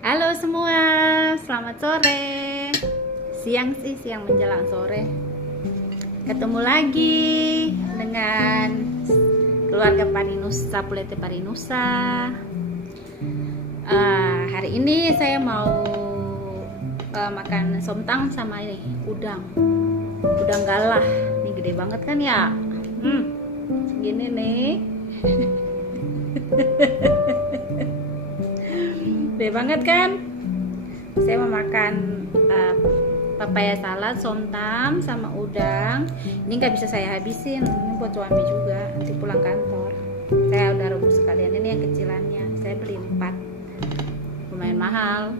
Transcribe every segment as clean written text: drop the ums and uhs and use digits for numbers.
Halo semua, selamat sore. Siang sih, siang menjelang sore. Ketemu lagi dengan keluarga Parinusa, Pulete Parinusa. Hari ini saya mau makan somtang sama ini udang galah. Ini gede banget kan ya? Segini nih. Gede banget kan? Saya mau makan papaya salad, somtam sama udang. Ini nggak bisa saya habisin, ini buat suami juga nanti pulang kantor. Saya udah rebus sekalian, ini yang kecilannya. Saya beli 4, lumayan mahal.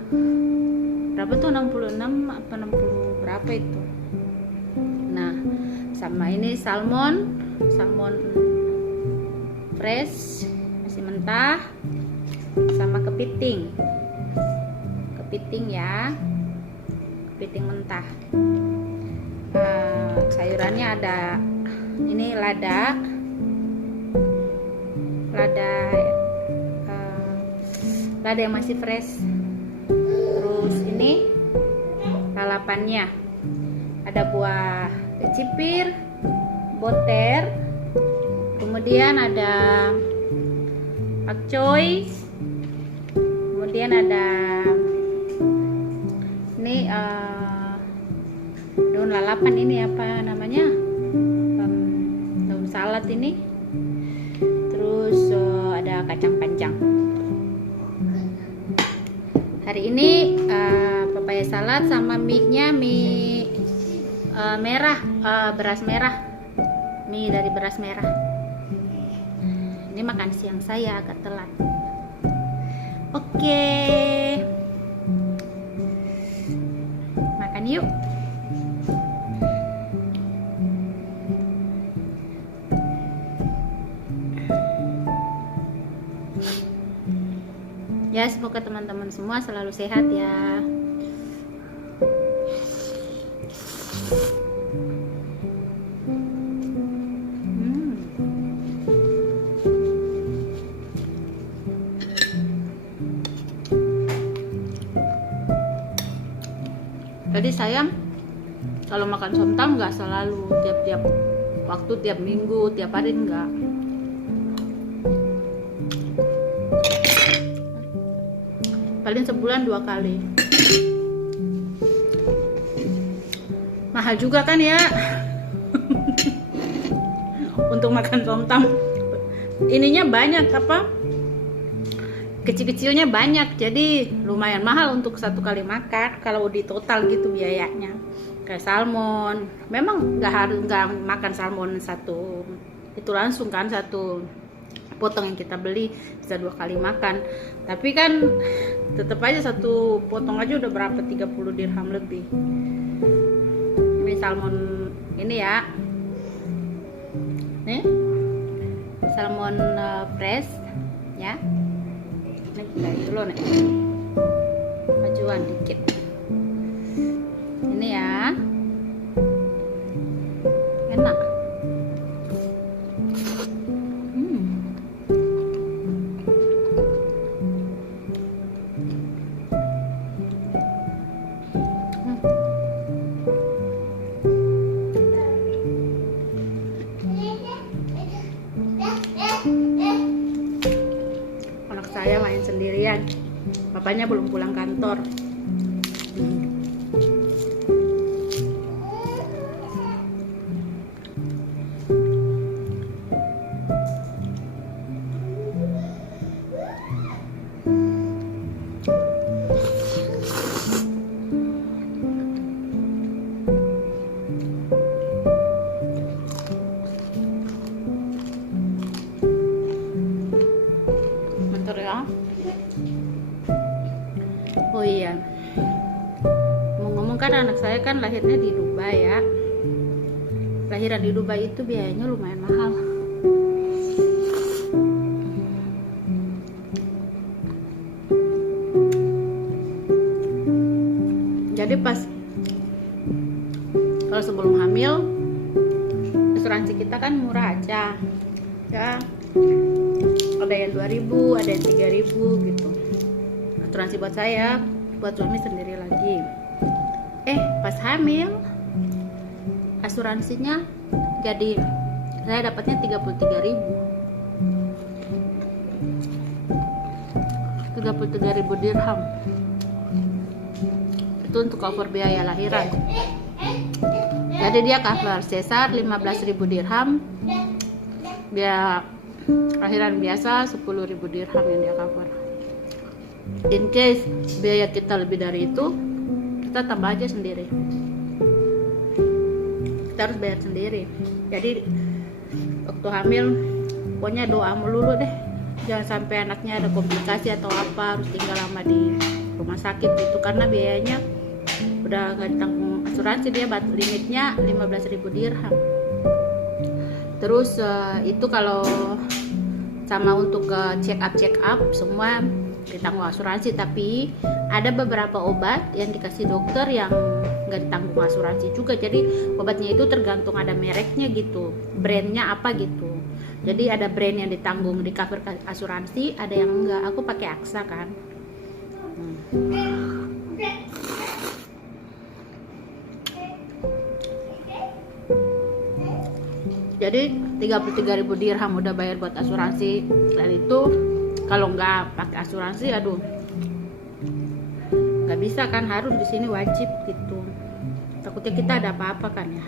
Berapa tuh, 66 apa 60 berapa itu. Nah, sama ini salmon fresh, masih mentah, sama kepiting ya, kepiting mentah. Sayurannya ada ini lada yang masih fresh. Terus ini lalapannya, ada buah cipir, boter, kemudian ada pakcoy, kemudian ada ini daun lalapan, ini apa namanya, daun salad ini. Terus ada kacang panjang. Hari ini papaya salad sama mie-nya merah, beras merah, mie dari beras merah. Ini makan siang saya agak telat. Oke, makan yuk. Ya, semoga teman-teman semua selalu sehat ya. Tadi saya kalau makan somtam nggak selalu tiap waktu, tiap minggu, tiap hari enggak. Paling sebulan 2 kali. Mahal juga kan ya untuk makan somtam. Ininya banyak apa? Kecil-kecilnya banyak, jadi lumayan mahal untuk satu kali makan. Kalau di total gitu biayanya. Kayak salmon, memang nggak makan salmon satu itu langsung kan, satu potong yang kita beli bisa 2 kali makan. Tapi kan tetap aja satu potong aja udah berapa, 30 dirham lebih. Ini salmon ini ya, nih salmon fresh ya. Nah, itu loh nih, majuan dikit ini ya, enak. Anak saya main sendirian, bapaknya belum pulang kantor. Ya. Oh iya, mau ngomong kan anak saya kan lahirnya di Dubai ya. Lahiran di Dubai itu biayanya lumayan mahal. Jadi pas kalau sebelum hamil, asuransi kita kan murah aja ya, ada yang 2000, ada yang 3000 gitu. asuransi buat saya, buat suami sendiri lagi. Pas hamil asuransinya jadi saya dapatnya 33.000 dirham. Itu untuk cover biaya lahiran. Jadi dia cover sesar 15.000 dirham, biaya lahiran biasa 10.000 dirham yang dia cover. In case biaya kita lebih dari itu, kita tambah aja sendiri. Kita harus bayar sendiri. Jadi waktu hamil pokoknya doa melulu deh, jangan sampai anaknya ada komplikasi atau apa, harus tinggal lama di rumah sakit gitu, karena biayanya udah gak ditanggung asuransi. Dia limitnya 15.000 dirham. Terus itu kalau sama untuk check up semua ditanggung asuransi, tapi ada beberapa obat yang dikasih dokter yang nggak ditanggung asuransi juga. Jadi obatnya itu tergantung, ada mereknya gitu, brandnya apa gitu. Jadi ada brand yang ditanggung di cover asuransi, ada yang enggak. Aku pakai Aksa kan. Jadi 33.000 dirham udah bayar buat asuransi. Dan itu kalau nggak pakai asuransi, aduh, nggak bisa kan, harus di sini wajib gitu. Takutnya kita ada apa-apa kan ya.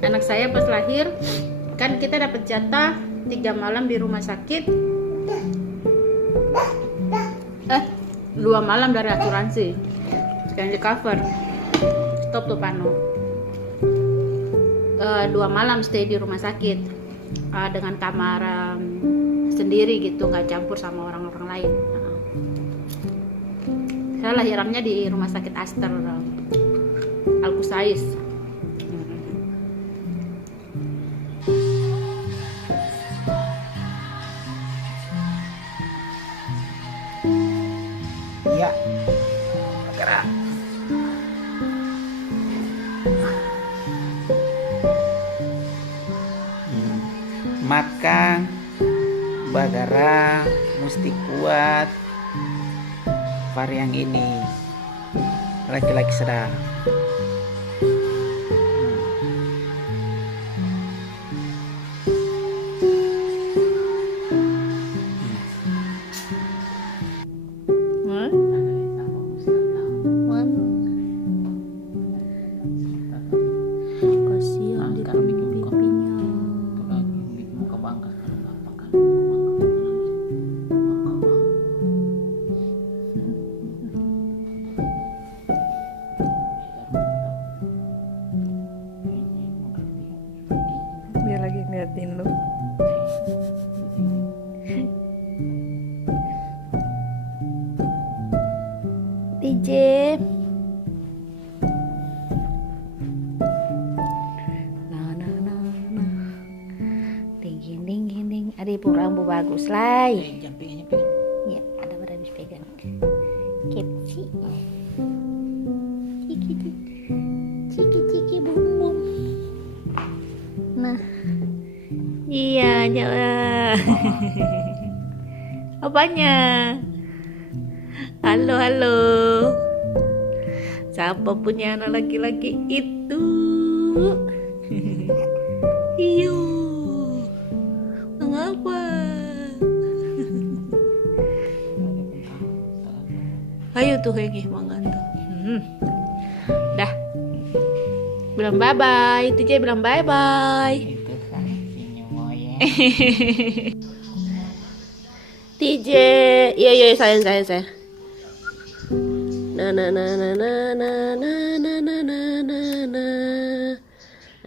Anak saya pas lahir kan kita dapat jatah 3 malam di rumah sakit. 2 malam dari asuransi sekarang di cover. Stop tuh Pano. 2 malam stay di rumah sakit dengan kamar sendiri gitu, nggak campur sama orang-orang lain. Saya lahirannya di rumah sakit Aster Al Qusais. Iya. Gerak. Makan bagara mesti kuat. Varian ini laki-laki sedang. Kasihan di pipinya. Dia lagi ngeliatin lu. DJ ding ada rambu bagus lah. Ya, ada pada habis pegang kepsi ciki bum bum. Nah, iya jawab. Apanya? Halo. Siapa punya anak laki-laki itu? Iyo. Mengapa? Ayo tuh Hegi mangan tuh. Dah. Bilang bye-bye. Itu aja bilang bye-bye. Itu senyum moye. TJ, iya sayang. Na.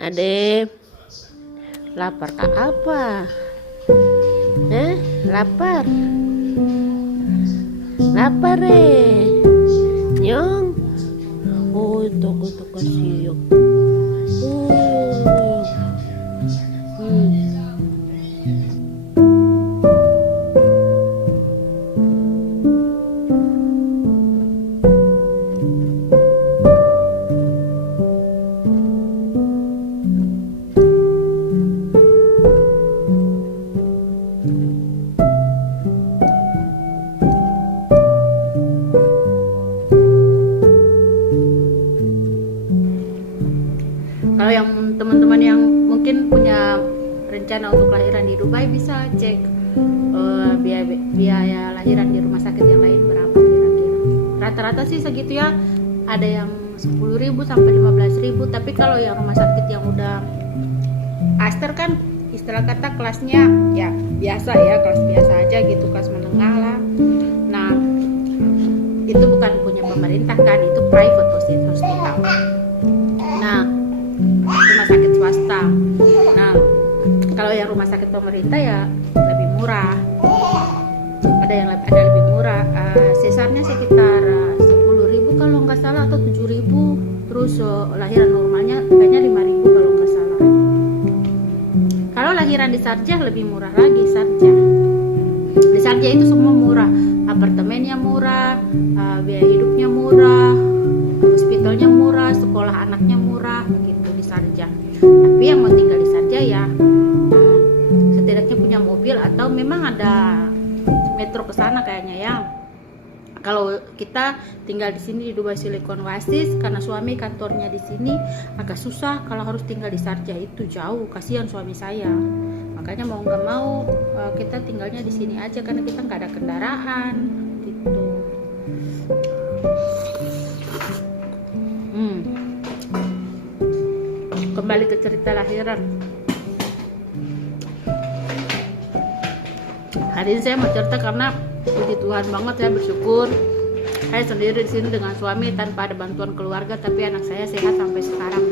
Ade, lapar kak apa? Lapar Nyong. Oh itu kasih yuk. rencana untuk lahiran di Dubai bisa cek biaya lahiran di rumah sakit yang lain berapa kira-kira. Rata-rata sih segitu ya, ada yang 10.000 sampai 15.000. Tapi kalau yang rumah sakit yang udah Aster kan istilah kata kelasnya ya biasa ya, kelas biasa aja gitu, kelas menengah lah. Nah itu bukan punya pemerintah kan, itu private hospital. Nah rumah sakit swasta. Nah kalau yang rumah sakit pemerintah ya lebih murah, ada lebih murah. Sesarnya sekitar 10.000 kalau nggak salah atau 7.000. Terus lahiran normalnya kayaknya 5.000 kalau nggak salah. Kalau lahiran di Sharjah lebih murah lagi. Di Sharjah itu semua murah, apartemennya murah, biaya hidupnya murah, hospitalnya murah, sekolah anaknya murah gitu di Sharjah. Tapi yang mau tinggal di Sharjah ya setidaknya punya mobil atau memang ada metro ke sana kayaknya ya. Kalau kita tinggal di sini di Dubai Silicon Oasis, karena suami kantornya di sini agak susah. Kalau harus tinggal di Sharjah itu jauh, kasihan suami saya. Makanya mau nggak mau kita tinggalnya di sini aja karena kita nggak ada kendaraan gitu. Kembali ke cerita lahiran. Hari ini saya mau cerita karena puji Tuhan banget, saya bersyukur saya sendiri di sini dengan suami tanpa ada bantuan keluarga, tapi anak saya sehat sampai sekarang.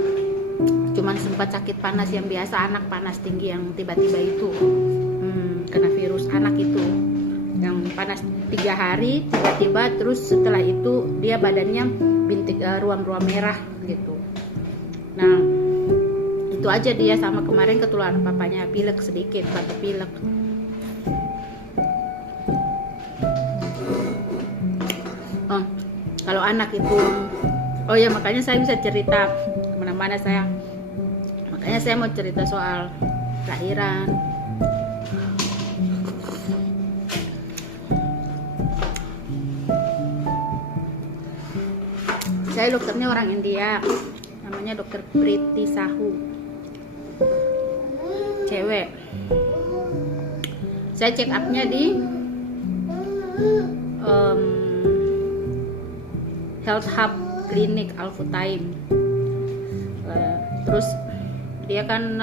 Cuman sempat sakit panas yang biasa, anak panas tinggi yang tiba-tiba itu kena virus anak itu yang panas 3 hari tiba-tiba, terus setelah itu dia badannya bintik ruam-ruam merah gitu. Nah itu aja dia, sama kemarin ketularan papanya pilek sedikit, batuk pilek. Kalau anak itu, oh ya makanya saya bisa cerita kemana-mana saya. Makanya saya mau cerita soal lahiran. Saya dokternya orang India, namanya Dokter Priti Sahu, cewek. Saya check upnya di Health Hub Klinik Al Futtaim. Terus dia kan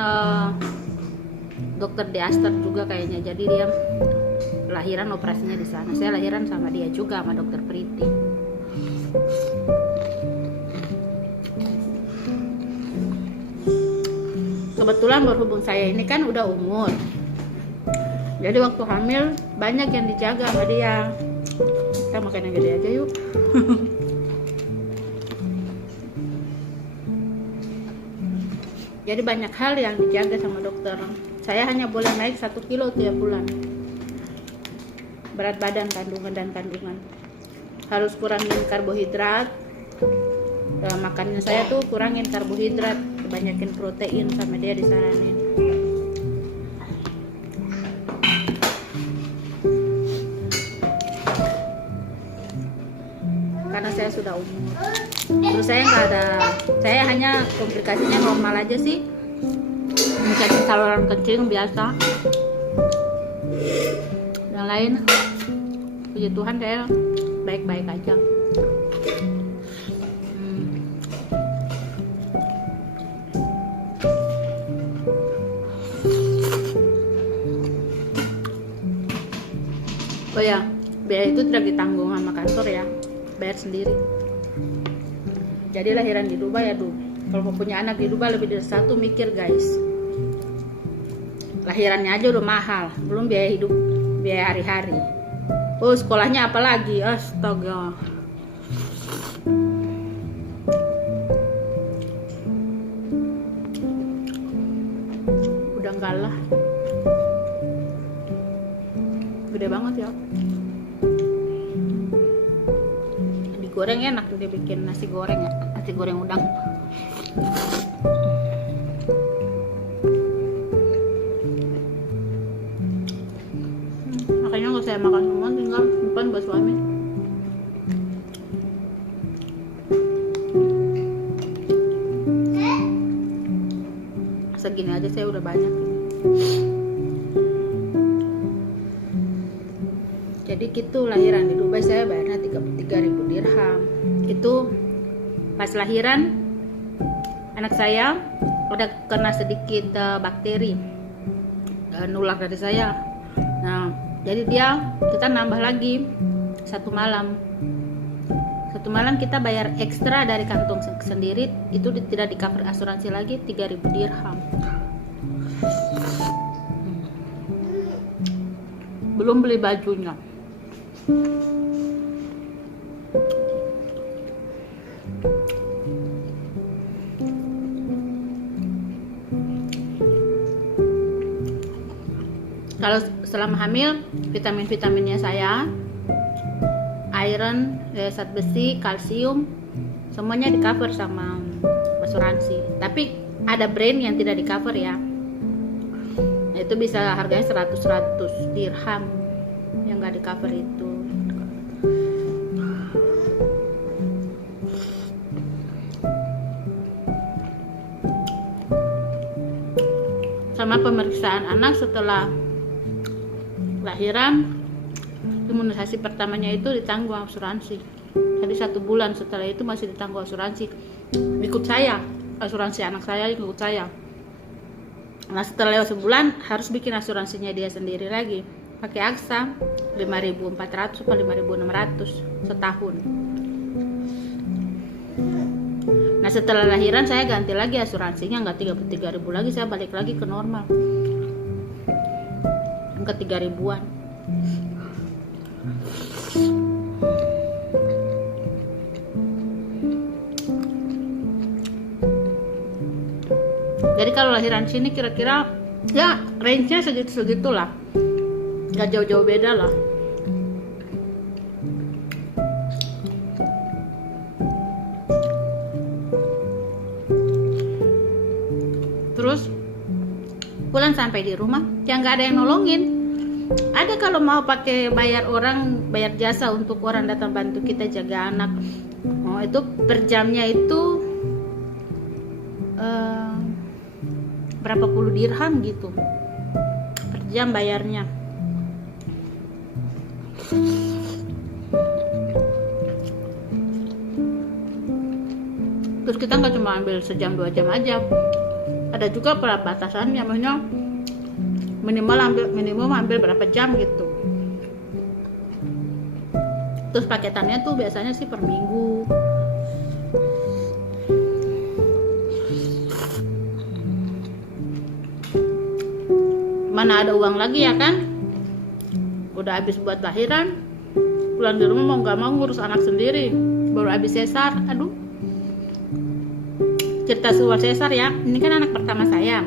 dokter di Aster juga kayaknya, jadi dia lahiran operasinya di sana. Saya lahiran sama dia juga, sama Dokter Priti. Kebetulan berhubung saya ini kan udah umur, jadi waktu hamil banyak yang dijaga sama dia. Kita makan yang gede aja yuk. Jadi banyak hal yang dijaga sama dokter. Saya hanya boleh naik 1 kilo tiap bulan. Berat badan, kandungan. Harus kurangin karbohidrat. Dalam makannya saya tuh kurangin karbohidrat, kebanyakin protein sama dia disaranin. Karena saya sudah umur. Terus saya nggak ada, saya hanya komplikasinya normal aja sih, infeksi saluran kencing biasa. Yang lain puji Tuhan saya baik-baik aja. Oh ya, biaya itu tidak ditanggung sama kantor ya, bayar sendiri. Jadi lahiran di Dubai, aduh, kalau mau punya anak di Dubai lebih dari 1 mikir guys. Lahirannya aja udah mahal, belum biaya hidup, biaya hari-hari. Oh sekolahnya apalagi, astaga. Udah enggak lah, gede banget ya. Digoreng enak, dia bikin nasi goreng ya, nasi goreng udang. Makanya nggak saya makan semua, tinggal simpan buat suami. Segini aja saya udah banyak. Jadi gitu lahiran di Dubai saya bayarnya 33.000 dirham. Itu pas lahiran anak saya udah kena sedikit bakteri nular dari saya. Nah, jadi kita nambah lagi satu malam kita bayar ekstra dari kantong sendiri, itu tidak di cover asuransi lagi, 3.000 dirham. Belum beli bajunya. Kalau selama hamil, vitaminnya saya, iron, zat besi, kalsium, semuanya di cover sama asuransi. Tapi ada brand yang tidak di cover ya. Itu bisa harganya 100 dirham yang nggak di cover itu. Sama pemeriksaan anak setelah lahiran, imunisasi pertamanya itu ditanggung asuransi. Jadi 1 bulan setelah itu masih ditanggung asuransi. Ikut saya, asuransi anak saya ikut saya. Nah setelah lewat sebulan harus bikin asuransinya dia sendiri lagi. Pakai AXA 5.400 atau 5.600 setahun. Nah setelah lahiran saya ganti lagi asuransinya, nggak 33.000 lagi, saya balik lagi ke normal. Ke 3.000-an. Jadi kalau lahiran sini kira-kira ya range-nya segitu-segitu lah, nggak jauh-jauh beda lah. Terus pulang sampai di rumah ya nggak ada yang nolongin. Ada kalau mau pakai bayar jasa untuk orang datang bantu kita jaga anak, itu per jamnya itu berapa puluh dirham gitu per jam bayarnya. Terus kita nggak cuma ambil sejam 2 jam aja, ada juga batasannya, maksudnya minimum ambil berapa jam gitu. Terus paketannya tuh biasanya sih per minggu. Mana ada uang lagi ya kan, udah habis buat lahiran, pulang di rumah mau nggak mau ngurus anak sendiri, baru habis sesar. Aduh, cerita soal sesar ya, ini kan anak pertama saya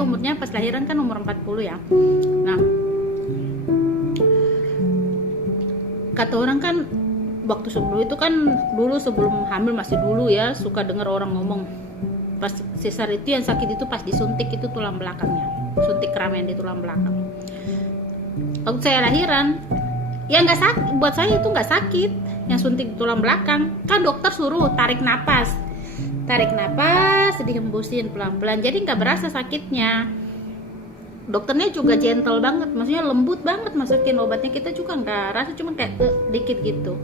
umurnya pas lahiran kan umur 40 ya. Nah kata orang kan waktu sebelum itu kan, dulu sebelum hamil masih dulu ya, suka dengar orang ngomong pas sesar itu yang sakit itu pas disuntik itu tulang belakangnya, suntik keramaian di tulang belakang. Waktu saya lahiran ya nggak sakit, buat saya itu nggak sakit yang suntik tulang belakang. Kan dokter suruh tarik napas, dihembusin pelan-pelan, jadi nggak berasa sakitnya. Dokternya juga gentle banget, maksudnya lembut banget masukin obatnya, kita juga nggak rasa, cuma kayak dikit gitu.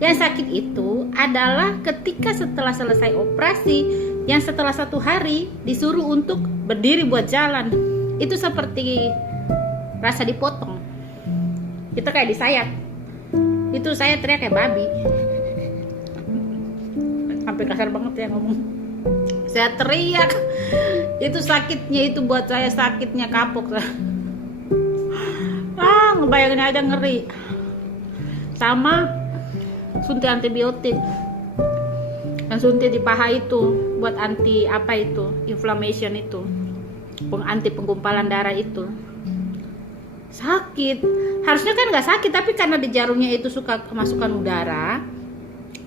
Yang sakit itu adalah ketika setelah selesai operasi, yang setelah 1 hari disuruh untuk berdiri buat jalan, itu seperti rasa dipotong, itu kayak disayat. Itu saya teriak kayak babi, sampai kasar banget ya ngomong. Saya teriak, itu sakitnya itu buat saya sakitnya kapok. Ngebayangin aja ngeri. Sama suntik antibiotik, yang suntik di paha itu buat anti apa itu, inflammation itu, anti penggumpalan darah itu. Sakit, harusnya kan nggak sakit, tapi karena di jarumnya itu suka kemasukan udara,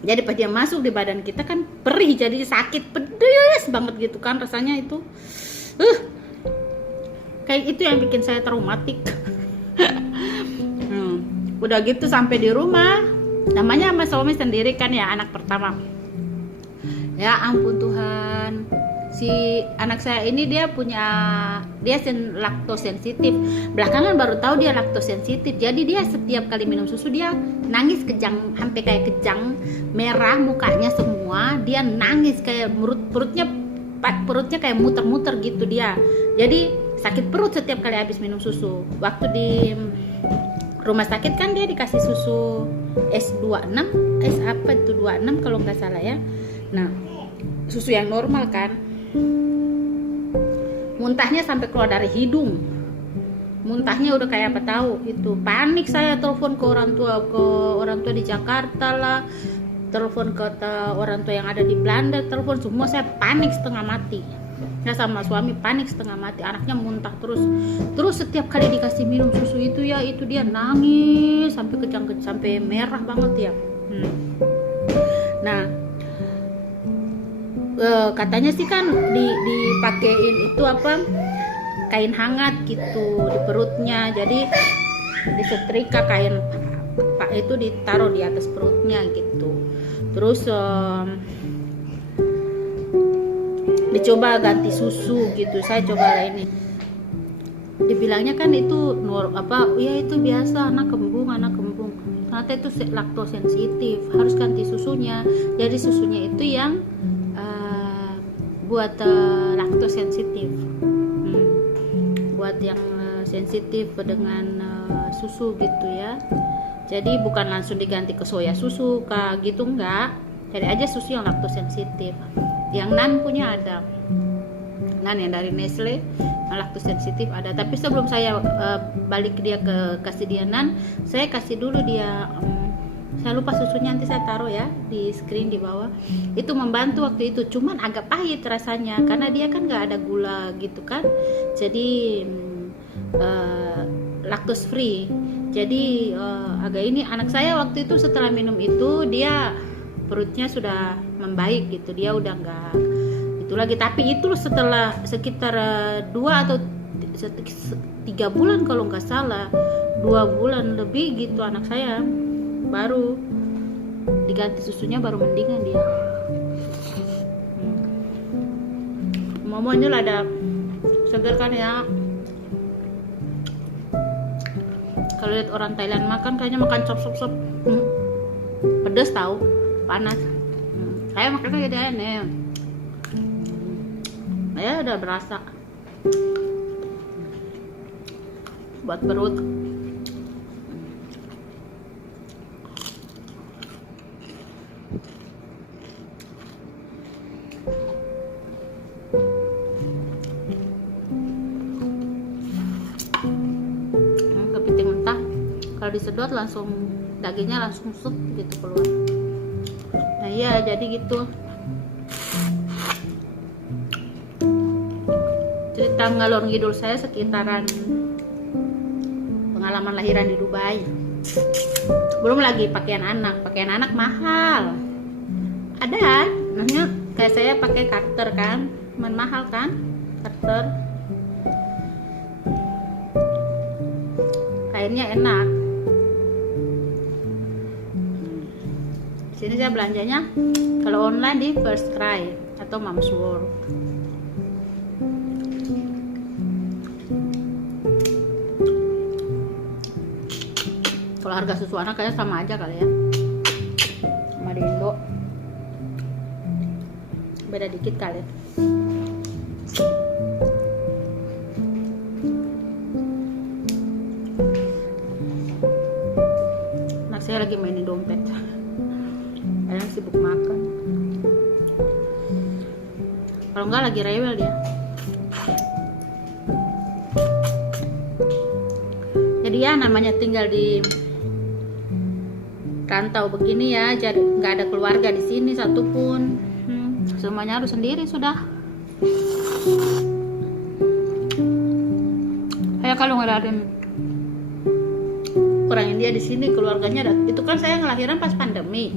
jadi pas dia masuk di badan kita kan perih, jadi sakit pedes banget gitu kan rasanya itu. Kayak itu yang bikin saya traumatik. Udah gitu sampai di rumah, namanya sama suami sendiri kan ya, anak pertama. Ya ampun Tuhan, si anak saya ini dia laktosensitif. Belakangan baru tahu dia laktosensitif. Jadi dia setiap kali minum susu dia nangis kejang, sampai kayak kejang, merah mukanya semua. Dia nangis kayak perutnya kayak muter-muter gitu dia. Jadi sakit perut setiap kali habis minum susu. Waktu di rumah sakit kan dia dikasih susu S26, S apa itu 26 kalau nggak salah ya. Nah, susu yang normal kan. Muntahnya sampai keluar dari hidung. Muntahnya udah kayak apa tahu itu. Panik saya, telepon ke orang tua di Jakarta lah. Telepon ke orang tua yang ada di Belanda, telepon semua, saya panik setengah mati. Ya sama suami panik setengah mati, anaknya muntah terus setiap kali dikasih minum susu itu ya, itu dia nangis sampai kejang-kejang, sampai merah banget ya. Nah, katanya sih kan dipakein itu apa, kain hangat gitu di perutnya, jadi disetrika kain pak itu ditaruh di atas perutnya gitu. Terus dicoba ganti susu gitu, saya coba ini, dibilangnya kan itu ya itu biasa anak kembung, ternyata itu laktosensitif, harus ganti susunya. Jadi susunya itu yang buat laktosensitif, buat yang sensitif dengan susu gitu ya. Jadi bukan langsung diganti ke soya susu kayak gitu, enggak, cari aja susu yang laktosensitif. Yang Nan punya ada, Nan yang dari Nestle yang laktosensitif ada. Tapi sebelum saya balik dia kasih dia Nan, saya kasih dulu dia saya lupa susunya, nanti saya taruh ya di screen di bawah. Itu membantu waktu itu, cuman agak pahit rasanya karena dia kan nggak ada gula gitu kan, jadi lactose free. Jadi agak ini, anak saya waktu itu setelah minum itu dia perutnya sudah membaik gitu, dia udah nggak itu lagi. Tapi itu setelah sekitar 2 atau 3 bulan kalau nggak salah, 2 bulan lebih gitu, anak saya baru diganti susunya, baru mendingan dia. Ini ada segar kan ya. Kalau lihat orang Thailand makan kayaknya makan sop. Pedas tahu, panas. Saya makannya gitu aneh. Ya udah berasa buat perut. Kepiting mentah kalau disedot langsung dagingnya langsung set gitu keluar. Nah iya, jadi gitu cerita ngalor ngidul saya sekitaran pengalaman lahiran di Dubai. Belum lagi pakaian anak mahal. Ada, namanya kayak saya pakai Carter kan, mahal kan Carter, kainnya enak. Sini saya belanjanya kalau online di First Cry atau Mom's World. Kalau harga susu anak kayaknya sama aja kali ya sama di Indo, beda dikit kali. Nah, saya lagi mainin dompet, kadang sibuk makan, kalau enggak lagi rewel dia. Jadi ya namanya tinggal di rantau begini ya, jadi nggak ada keluarga di sini satupun, semuanya harus sendiri sudah. Kayak kalau nggak ada orang India di sini, keluarganya ada. Itu kan saya ngelahiran pas pandemi.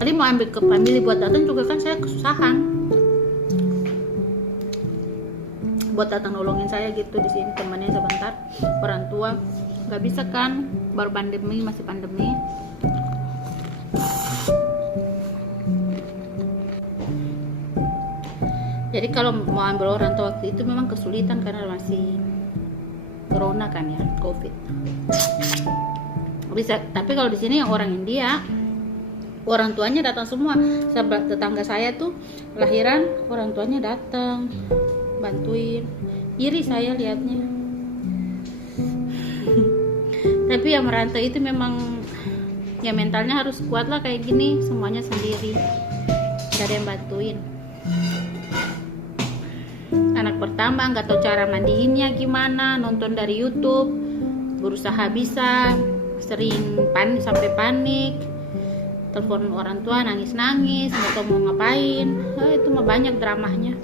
Tadi mau ambil ke family buat datang juga kan saya kesusahan. Buat datang nolongin saya gitu di sini, temannya sebentar, orang tua nggak bisa kan, baru pandemi, masih pandemi. Jadi kalau mau ambil orang tua waktu itu memang kesulitan karena masih corona kan ya, covid. Bisa, tapi kalau di sini yang orang India, orang tuanya datang semua. Tetangga saya tuh lahiran, orang tuanya datang bantuin. Iri saya lihatnya. Tapi yang merantau itu memang ya mentalnya harus kuat lah, kayak gini semuanya sendiri, gak ada yang bantuin. Anak pertama nggak tahu cara mandiinnya gimana, nonton dari YouTube, berusaha bisa, sering panik sampai panik, telepon orang tua nangis-nangis, nggak tahu mau ngapain. Itu mah banyak dramanya.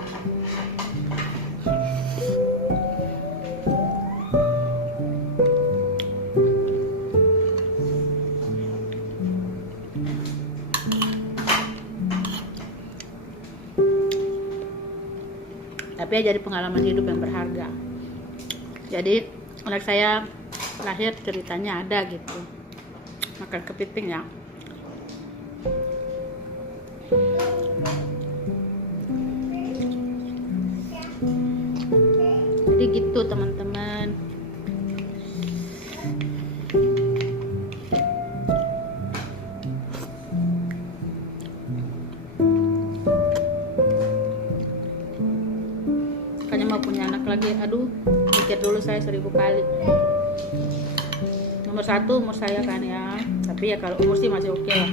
Tapi ya jadi pengalaman hidup yang berharga. Jadi anak saya lahir ceritanya ada gitu, makan kepiting ya. Jadi gitu teman-teman. Makanya mau punya anak lagi, aduh, mikir dulu saya 1000 kali. Nomor 1 umur saya kan ya, tapi ya kalau umur sih masih oke lah,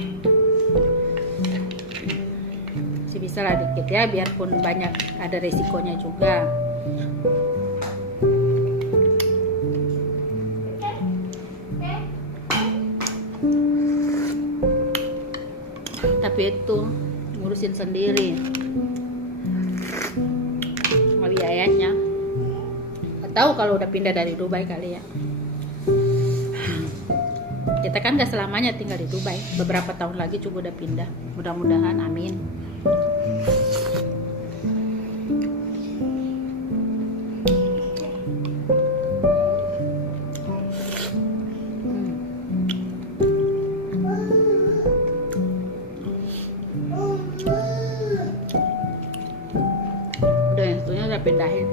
masih bisa lah dikit ya, biarpun banyak ada resikonya juga. Tapi itu ngurusin sendiri sama biayanya. Atau kalau udah pindah dari Dubai kali ya. Kita kan gak selamanya tinggal di Dubai, beberapa tahun lagi juga udah pindah, mudah-mudahan, amin. Udah yang satunya udah pindahin.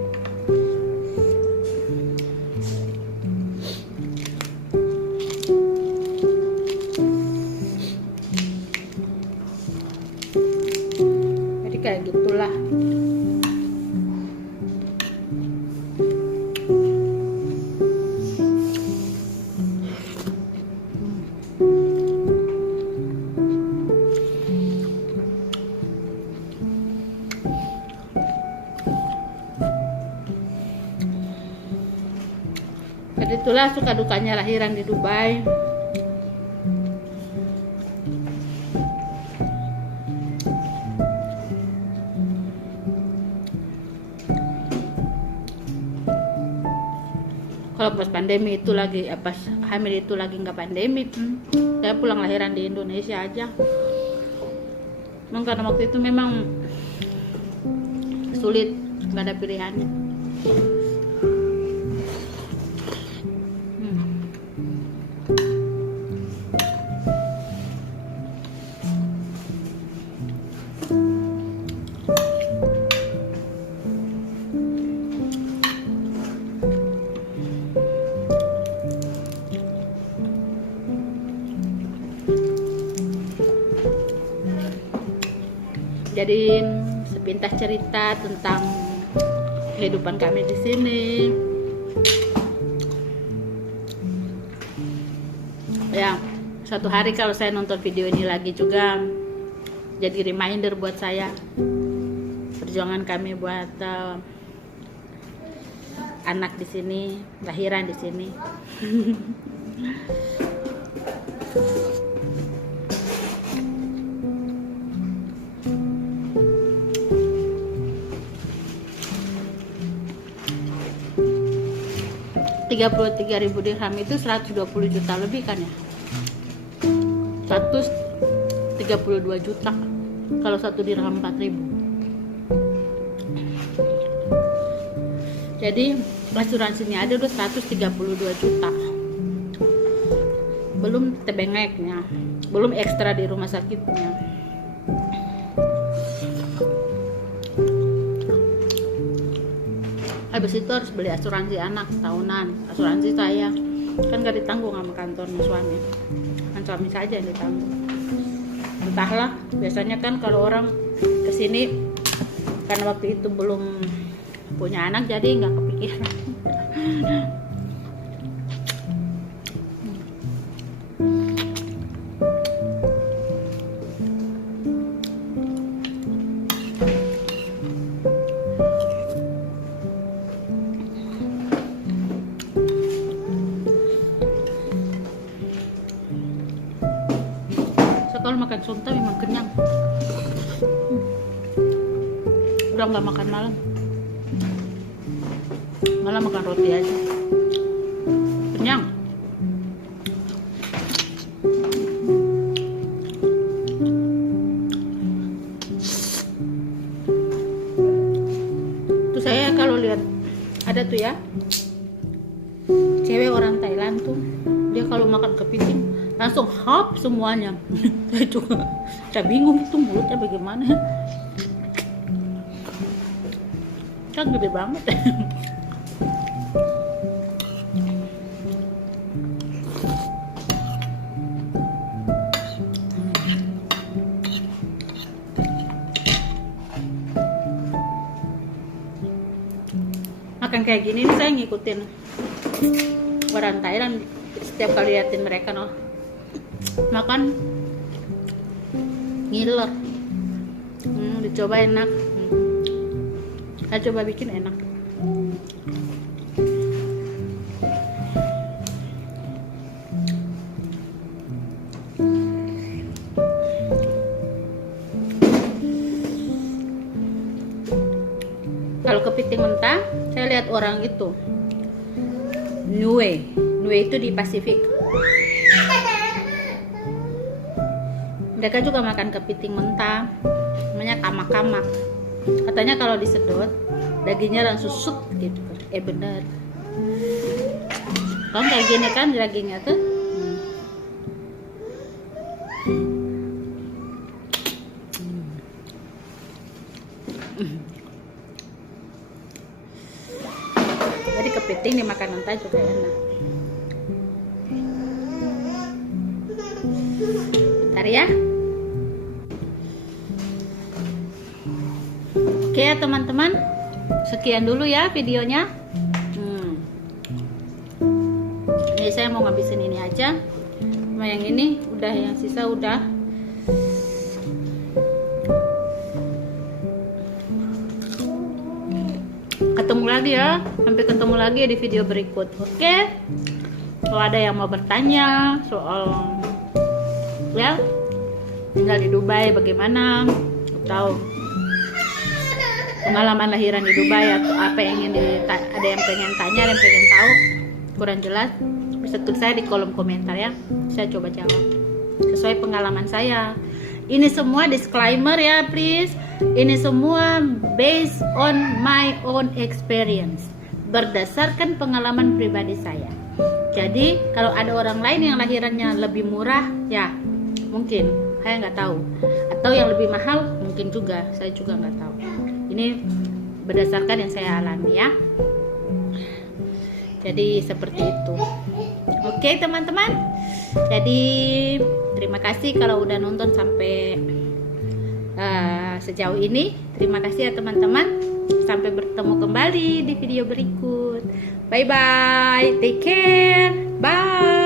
Kayak gitulah. Jadi itulah suka dukanya lahiran di Dubai. Kalau pas pandemi itu lagi, pas hamil itu lagi nggak pandemi, saya pulang lahiran di Indonesia aja. Memang karena waktu itu memang sulit, nggak ada pilihannya. Jadi sepintas cerita tentang kehidupan kami di sini. Ya, suatu hari kalau saya nonton video ini lagi juga jadi reminder buat saya perjuangan kami buat anak di sini, lahiran di sini. 33.000 dirham itu 120 juta lebih kan ya, 132 juta kalau 1 dirham 4.000. Jadi asuransinya ada udah 132 juta, belum tebengeknya, belum ekstra di rumah sakitnya. Habis itu harus beli asuransi anak tahunan. Asuransi saya kan gak ditanggung sama kantornya suami, kan suami saja yang ditanggung. Entahlah, biasanya kan kalau orang kesini karena waktu itu belum punya anak jadi nggak kepikiran. Kalau makan sonta memang kenyang. Udah nggak makan malam, malah makan roti aja, kenyang. Tuh saya kalau lihat ada tuh ya cewek orang Thailand tuh, dia kalau makan kepiting langsung hap semuanya. Saya bingung itu mulutnya bagaimana, kan gede banget. Makan kayak gini nih saya ngikutin orang Thailand, setiap kali liatin mereka makan ngiler, dicoba enak. Saya coba bikin enak. Kalau kepiting mentah, saya lihat orang itu Nue itu di Pasifik. Mereka juga makan kepiting mentah, namanya kamak-kamak. Katanya kalau disedot dagingnya langsung sut gitu. Bener. Kan kayak gini kan dagingnya tuh. Jadi kepiting dimakan mentah juga enak. Bentar ya. Oke ya teman-teman, sekian dulu ya videonya. Ini saya mau ngabisin ini aja. Sama yang ini udah, yang sisa udah. Ketemu lagi ya, sampai ketemu lagi di video berikut. Oke, kalau ada yang mau bertanya soal ya tinggal di Dubai bagaimana, atau pengalaman lahiran di Dubai, atau apa yang ada yang pengen tanya, ada yang pengen tahu kurang jelas, bisa tulis saya di kolom komentar ya, saya coba jawab sesuai pengalaman saya. Ini semua disclaimer ya please, ini semua based on my own experience, berdasarkan pengalaman pribadi saya. Jadi kalau ada orang lain yang lahirannya lebih murah ya mungkin, saya nggak tahu, atau yang lebih mahal mungkin juga, saya juga nggak tahu. Ini berdasarkan yang saya alami ya. Jadi seperti itu. Oke teman-teman, jadi terima kasih kalau udah nonton sampai sejauh ini. Terima kasih ya teman-teman. Sampai bertemu kembali di video berikut. Bye bye, take care, bye.